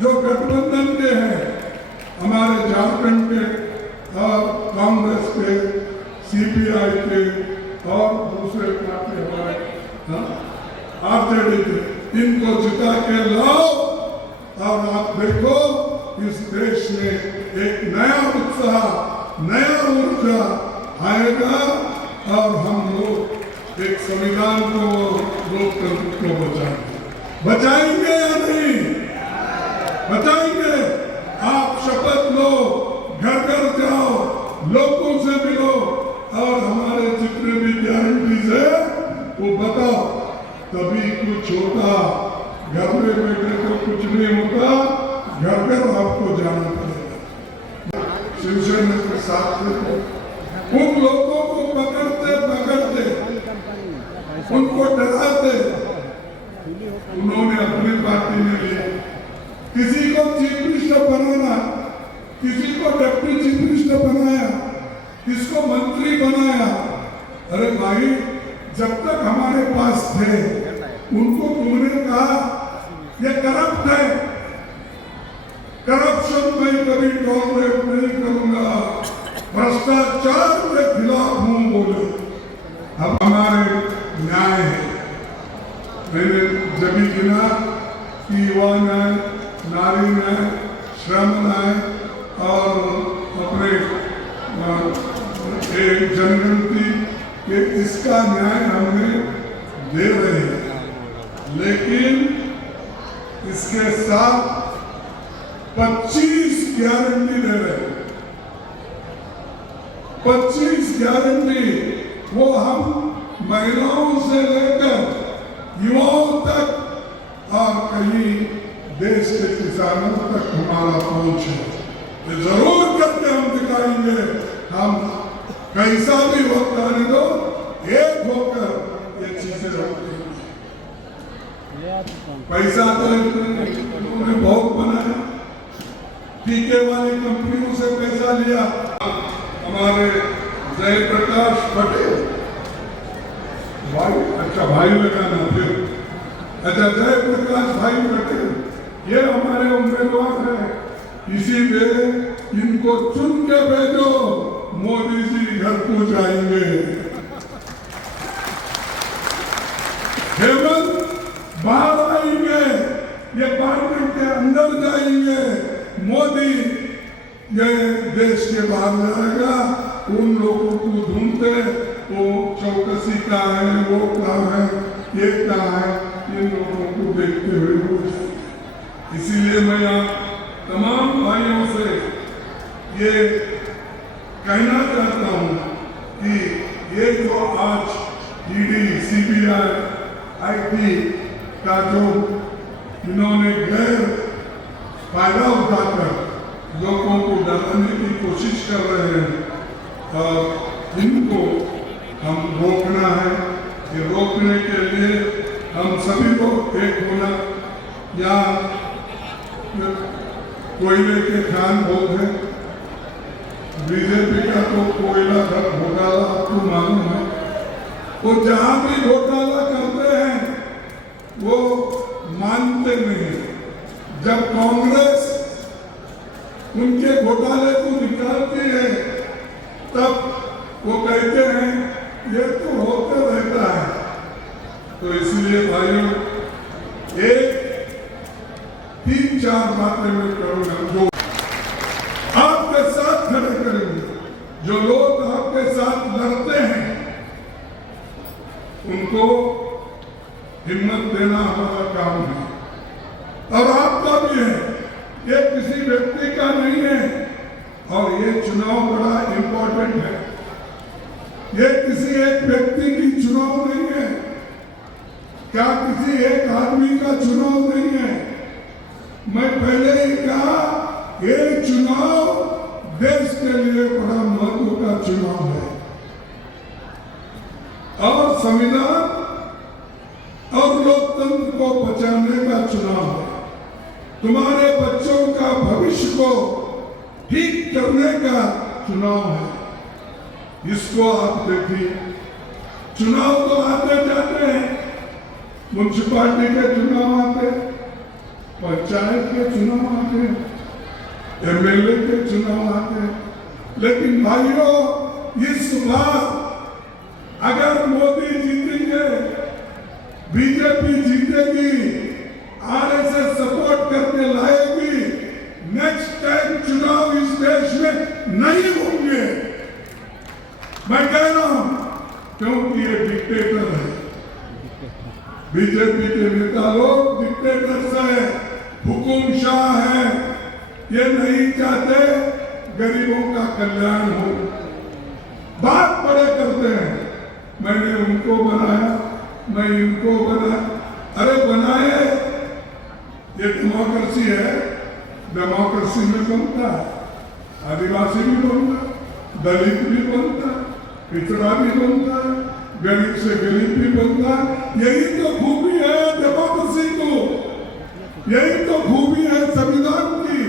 जो गठबंधन के हैं, हमारे झारखंड के और कांग्रेस के, सीपीआई के और दूसरे पार्टी हमारे आरजेडी के, इनको जिता के लाओ और आप देखो इस देश में एक नया उत्साह, नया ऊर्जा आएगा और हम लोग एक संविधान को, लोकतंत्र को बचाएंगे या नहीं? बचाएंगे। आप शपथ लो, घर घर जाओ, लोगों से मिलो और हमारे जितने भी गारंटीज है वो बताओ, तभी कुछ होता। घर में बैठे तो कुछ नहीं होता, घर घर आपको जाना पड़ेगा। शिवसेना के साथ उन लोगों को पकड़ते पकड़ते उनको डराते उन्होंने अपनी पार्टी में लिया। किसी को चीफ मिनिस्टर बनाना, किसी को डिप्टी चीफ मिनिस्टर बनाया, किसको मंत्री बनाया। अरे भाई, जब तक हमारे पास थे उनको तुमने कहा ये करप्ट है, करप्शन मैं कभी टॉलरेट नहीं करूंगा, भ्रष्टाचार के खिलाफ हूं बोले। अब हमारे न्याय है, मैंने जब गिना कि युवा न्याय, नारी न्याय, श्रम न्याय और अपने एक जनगणति के, इसका न्याय हमें दे रहे हैं, लेकिन इसके साथ 25 गारंटी दे रहे हैं। 25 गारंटी वो हम महिलाओं से लेकर युवाओं तक और कहीं देश के किसानों तक हमारा पहुंच है। ये जरूर करके हम दिखाएंगे। हम कैसा भी वक्त आने दो, एक होकर ये चीजें रखते हैं। पैसा तो उन्होंने बहुत बनाया, टीके वाली कंपनियों से पैसा लिया। हमारे जयप्रकाश पटेल भाई, अच्छा भाई लगाना फिर, अच्छा जयप्रकाश भाई पटेल, ये हमारे उम्मीदवार हैं। इसीलिए इनको चुन के भेजो, मोदी जी घर को जाएंगे। हेमंत बाहर आएंगे, ये पार्लियामेंट के अंदर जाएंगे। मोदी ये देश के बाहर जाएगा, उन लोगों को ढूंढते, वो चौकसी का है, वो क्या है, ये क्या है, इन लोगों को देखते हुए हो जाए। इसीलिए मैं यहाँ तमाम भाइयों से ये कहना चाहता हूँ कि ये जो आज ईडी, सीबीआई, आईटी का जो इन्होंने गैर फायदा उठाकर लोगों को डराने की कोशिश कर रहे हैं, और इनको हम रोकना है। ये रोकने के लिए हम सभी को एक होना, या कोयले के खान बहुत है, बीजेपी का तो कोयला घोटाला आपको मालूम है। वो जहां भी घोटाला करते हैं वो मानते नहीं। जब कांग्रेस उनके घोटाले को निकालती है तब वो कहते हैं ये तो होते रहता है। तो इसलिए भाइयों, एक 3-4 बातें मैं करूंगा जो आपके साथ खड़े करेंगे। जो लोग आपके साथ लड़ते हैं उनको हिम्मत देना हमारा काम है, और आपका भी है। ये किसी व्यक्ति का नहीं है, और ये चुनाव बड़ा इंपॉर्टेंट है। ये किसी एक व्यक्ति की चुनाव नहीं है, क्या किसी एक आदमी का चुनाव नहीं है। मैं पहले ही कहा, ये चुनाव देश के लिए बड़ा महत्व का चुनाव है, और संविधान और लोकतंत्र को बचाने का चुनाव है। तुम्हारे बच्चों का भविष्य को ठीक करने का चुनाव है। इसको आप देखिए, चुनाव तो आते जाते हैं, म्युनिसिपालिटी के चुनाव आते, पंचायत के चुनाव आते हैं, एमएलए के चुनाव आते हैं, लेकिन भाइयों इस बार अगर मोदी जीतेंगे, बीजेपी जीतेगी, आरएसएस सपोर्ट करके लाएगी, नेक्स्ट टाइम चुनाव इस देश में नहीं होंगे। मैं कह रहा हूं क्योंकि ये डिक्टेटर है। बीजेपी के नेता लोग डिक्टेटर्स है, हुकुमशाह है, ये नहीं चाहते गरीबों का कल्याण हो, बात बड़े करते हैं, मैंने उनको बनाया, मैं इनको बनाया। अरे बनाए, ये डेमोक्रेसी है, डेमोक्रेसी में बनता है, आदिवासी भी बनता है, दलित भी बनता है, पिछड़ा भी बनता है, गरीब से गरीब भी बनता है। यही तो खूबी है डेमोक्रेसी को, यही तो खूबी है संविधान की।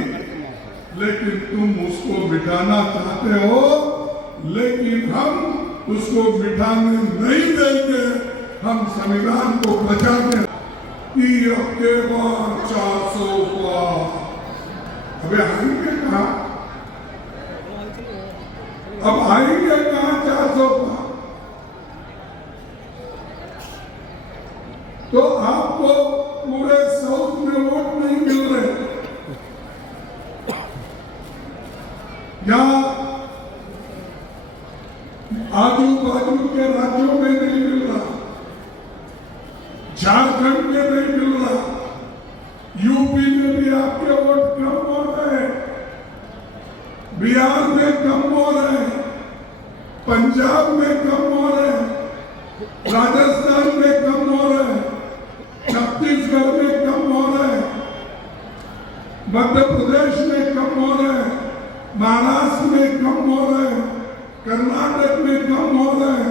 लेकिन तुम उसको मिटाना चाहते हो, लेकिन हम उसको मिटाने नहीं देंगे। हम संविधान को बचाते कि अब के बार 400 पार, अबे आएंगे कहाँ? अब आएंगे कहाँ 400 पार? तो आपको पूरे साउथ में वोट नहीं मिल रहे, या आजू बाजू के राज्यों में नहीं मिल रहा, झारखंड में नहीं मिल रहा, यूपी में भी आपके वोट कम हो रहे, बिहार में कम हो रहे, पंजाब में कम हो रहे, राजस्थान में कम हो रहे, छत्तीसगढ़ में कम हो रहे, मध्य प्रदेश में कम हो रहे, महाराष्ट्र में कम हो रहे, कर्नाटक में कम हो रहे,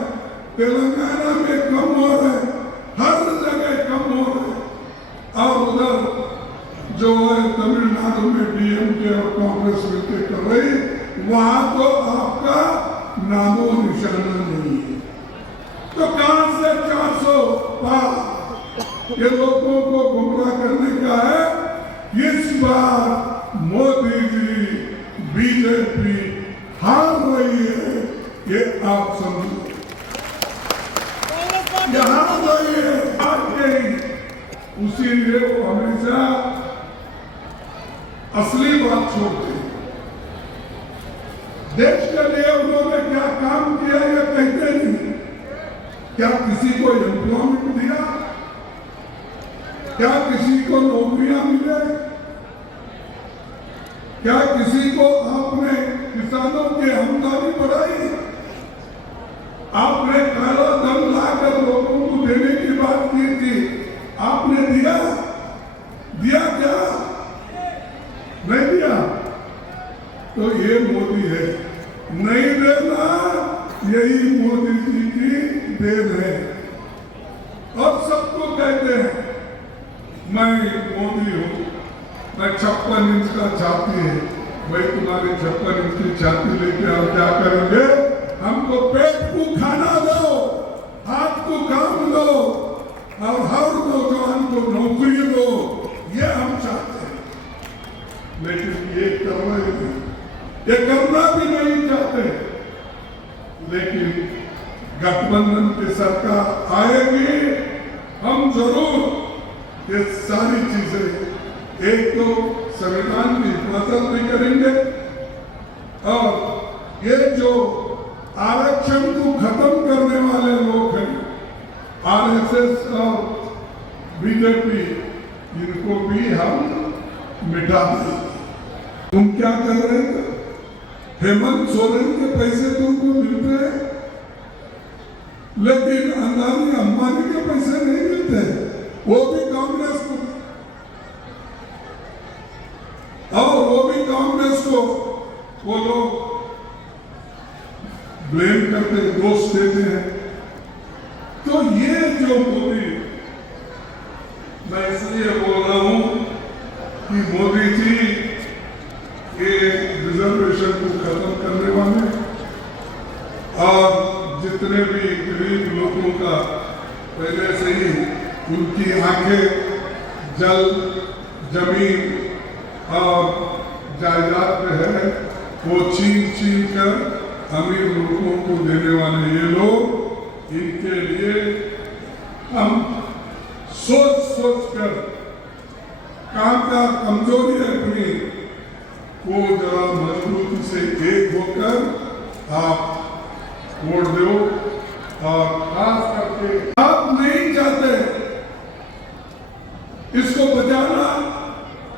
तेलंगाना में कम हो रहे, हर जगह कम हो रहे। और उधर जो है तमिलनाडु में डीएमके और कांग्रेस मिलकर कर रही, वहां तो आपका नामो निशाना नहीं है। तो कहां से 400 पार? ये लोगों को गुमराह करने का है। इस बार मोदी जी, बीजेपी हार रही है, ये आप समझो। यहाँ रही है, हार गई। उसीलिए वो हमेशा असली बात छोड़ते हैं। देश के लिए उन्होंने क्या काम किया ये कहते नहीं। क्या किसी को एम्प्लॉयमेंट दिया? क्या किसी को नौकरियां मिले? क्या किसी को आपने किसानों की आमदनी बढ़ाई? आपने काला धन लाकर लोगों को देने की बात की थी, आपने दिया? दिया क्या? नहीं दिया। तो ये मोदी है, नहीं देना यही मोदी जी की देन है। और सबको कहते हैं मैं मोदी हूं, मैं 56 इंच का छाती है, भाई तुम्हारी 56 इंच की छाती लेके आप क्या करेंगे? हमको पेट को खाना दो, हाथ को काम दो और हर नौजवान को नौकरी दो, ये हम चाहते हैं। लेकिन ये कर रहे नहीं, ये करना भी नहीं चाहते। लेकिन गठबंधन की सरकार आएगी, हम जरूर ये सारी चीजें, एक तो संविधान की हिफाजत भी करेंगे और ये जो आरक्षण को खत्म करने वाले लोग हैं, आरएसएस और बीजेपी, इनको भी हम मिटा देंगे। तुम क्या कर रहे थे? हेमंत सोरेन के पैसे तुमको मिलते हैं, लेकिन अंबानी अंबानी के पैसे नहीं मिलते, वो भी कांग्रेस को, और वो भी कांग्रेस को वो लोग ब्लेम करते, दोष देते हैं। तो ये जो मोदी, मैं इसलिए बोल रहा हूं कि मोदी जी ये रिजर्वेशन को खत्म करने वाले और जितने भी गरीब लोगों का पहले से ही उनकी आंखें जल जमीन और जायदाद पे है वो छीन कर अमीर लोगों को देने वाले ये लोग, इनके लिए हम सोच कर कहाँ का कमजोरी है अपनी को जरा मजबूती से एक होकर आप वोट दो। और खास करके आप नहीं चाहते इसको बचाना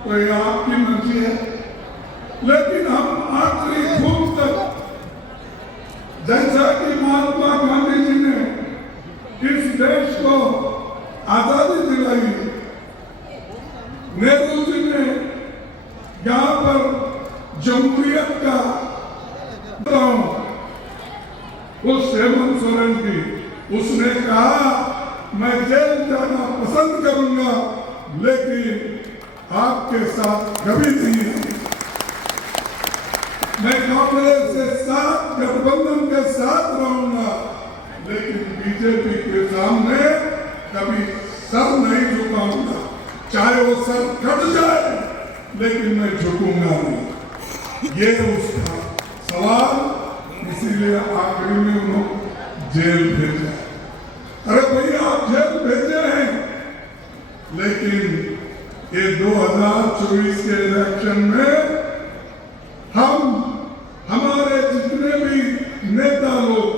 तो ये आपकी मर्जी है, लेकिन हम आखिरी खून तक, जैसा कि महात्मा गांधी जी ने इस देश को आजादी दिलाई, नेहरू जी ने यहाँ पर जमहूरियत का उस हेमंत सोरेन की, उसने कहा मैं जेल जाना पसंद करूंगा लेकिन आपके साथ कभी नहीं है। मैं कांग्रेस के साथ, गठबंधन के साथ रहूंगा लेकिन बीजेपी के सामने कभी सर नहीं झुकाऊंगा, चाहे वो सर कट जाए लेकिन मैं झुकूंगा नहीं। ये उसका सवाल, इसीलिए आखिरी में उन्होंने जेल भेजा। अरे भैया आप जेल भेजे हैं, लेकिन ये 2024 के इलेक्शन में हमारे जितने भी नेता लोग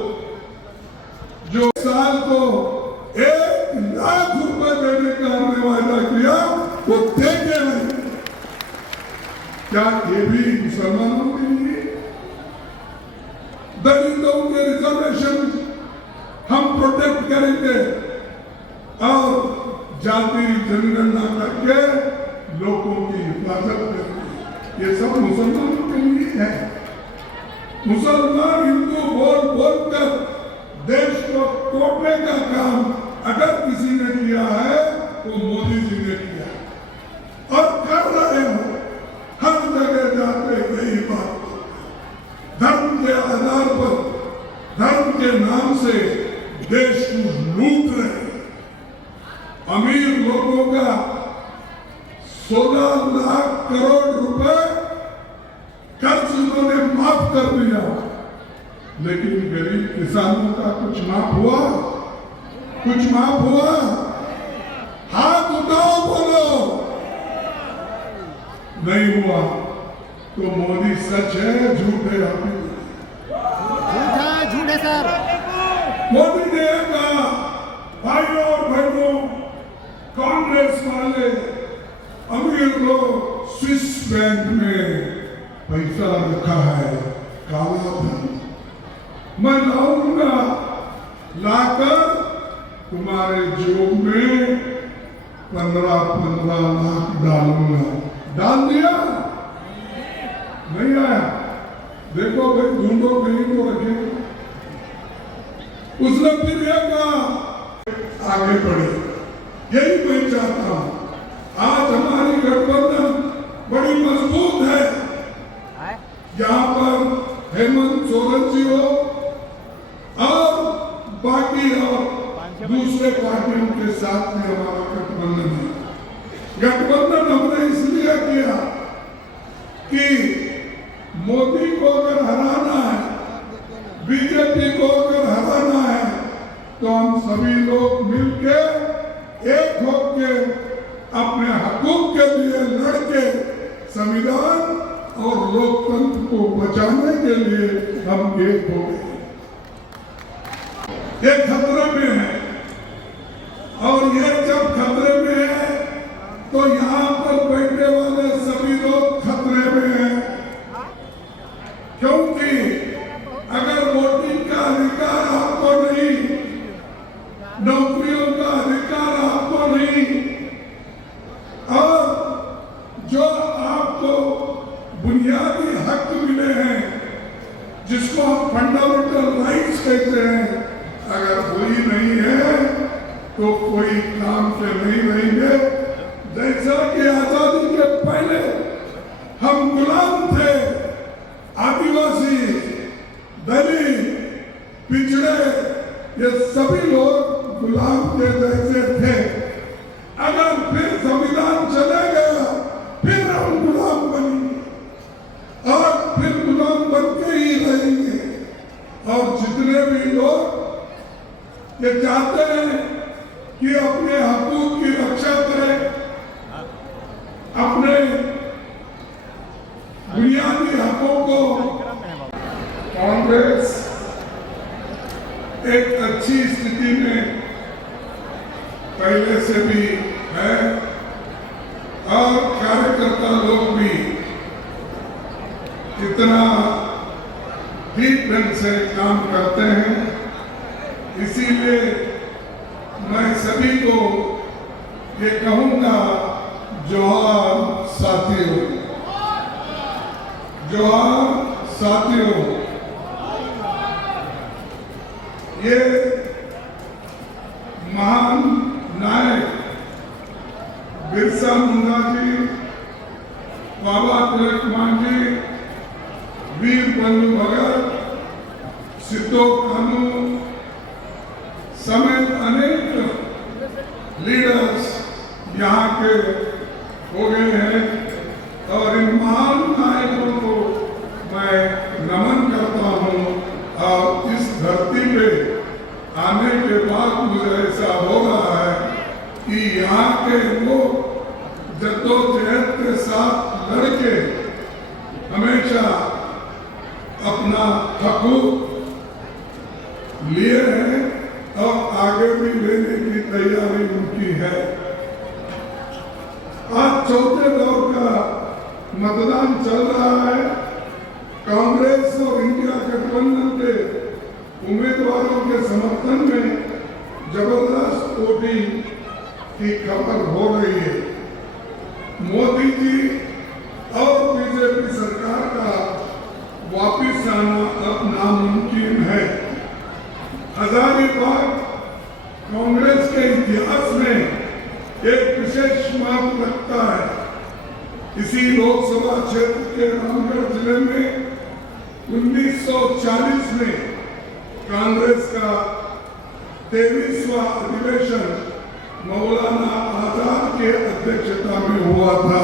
जो साल को 1 लाख रुपए देने का हमने वादा किया वो देंगे नहीं। क्या ये भी मुसलमानों के लिए? दलितों के रिजर्वेशन हम प्रोटेक्ट करेंगे और जाति जनगणना करके लोगों की हिफाजत करेंगे। ये सब मुसलमानों के लिए है। मुसलमान हिंदू बोल कर देश को तोड़ने का काम अगर किसी ने किया है तो मोदी जी ने किया और कर रहे हो। हर जगह जाते यही बात, धर्म के आधार पर, धर्म के नाम से देश को लूट रहे हैं। अमीर लोगों का 16 लाख करोड़ रुपए कर्ज उन्होंने माफ कर दिया, लेकिन गरीब किसानों का कुछ माफ हुआ? कुछ माफ हुआ? हाथ उठाओ, बोलो। नहीं हुआ तो मोदी सच है झूठ है? झूठ है सर। मोदी ने कहा भाइयों और बहनों, कांग्रेस वाले अमीर लोग स्विस बैंक में पैसा रखा है, काला धन, मैं लाऊंगा, लाकर तुम्हारे जेब में 15-15 लाख डालूंगा। डाल दिया? नहीं आया? देखो भाई, ढूंढो कहीं तो रखे। उसने फिर यह कहा आगे बढ़े। यही मैं चाहता हूं। आज हमारी गठबंधन बड़ी मजबूत है। यहाँ पर हेमंत सोरेन जी हो और बाकी और दूसरे पार्टियों के साथ में हमारा गठबंधन है। गठबंधन हमने इसलिए किया कि मोदी को अगर हराना है, बीजेपी को अगर हराना है, तो हम सभी लोग मिलकर एक होकर अपने हकूक के लिए लड़के संविधान और लोकतंत्र को बचाने के लिए हम एक हो गए। ये खतरे में है और ये जब खतरे में है तो यहाँ पर बैठने वाले सभी लोग खतरे में हैं, क्योंकि अगर वोटिंग का अधिकार आपको नहीं, नौकरियों का अधिकार आपको नहीं और जो आपको बुनियादी हक मिले हैं, जिसको हम फंडामेंटल राइट्स कहते हैं, अगर वही नहीं है तो कोई काम से नहीं रहेंगे। जैसा कि आजादी के पहले हम गुलाम थे, आदिवासी, दलित, पिछड़े, ये सभी लोग गुलाम के जैसे थे। अगर फिर संविधान चले गया से भी है और कार्यकर्ता लोग भी इतना ठीक ढंग से काम करते हैं। इसीलिए मैं सभी को ये कहूंगा, जोहार साथियों, जोहार साथियों। ये महान नायक बिरसा मुंडा जी, बाबा तिलक मांझी, वीर बंधु भगत, सिद्धो कानू समेत अनेक लीडर्स यहाँ के हो गए हैं और इन महान नायकों को मैं नमन करता हूँ। और इस धरती पे आने के बाद मुझे ऐसा हो रहा है कि यहाँ के लोग जद्दोजहद के साथ लड़के हमेशा अपना हकूक लिए हैं और आगे भी लेने की तैयारी उनकी है। आज चौथे दौर का मतदान चल रहा है। कांग्रेस और इंडिया गठबंधन के उम्मीदवारों के समर्थन में जबरदस्त पोटी की खबर हो रही है। मोदी जी और बीजेपी सरकार का वापिस आना अब नामुमकिन है। हजारीबाग कांग्रेस के इतिहास में एक विशेष महत्व रखता है। इसी लोकसभा क्षेत्र के रामगढ़ जिले में 1940 में कांग्रेस का 23वां अधिवेशन मौलाना आजाद के अध्यक्षता में हुआ था।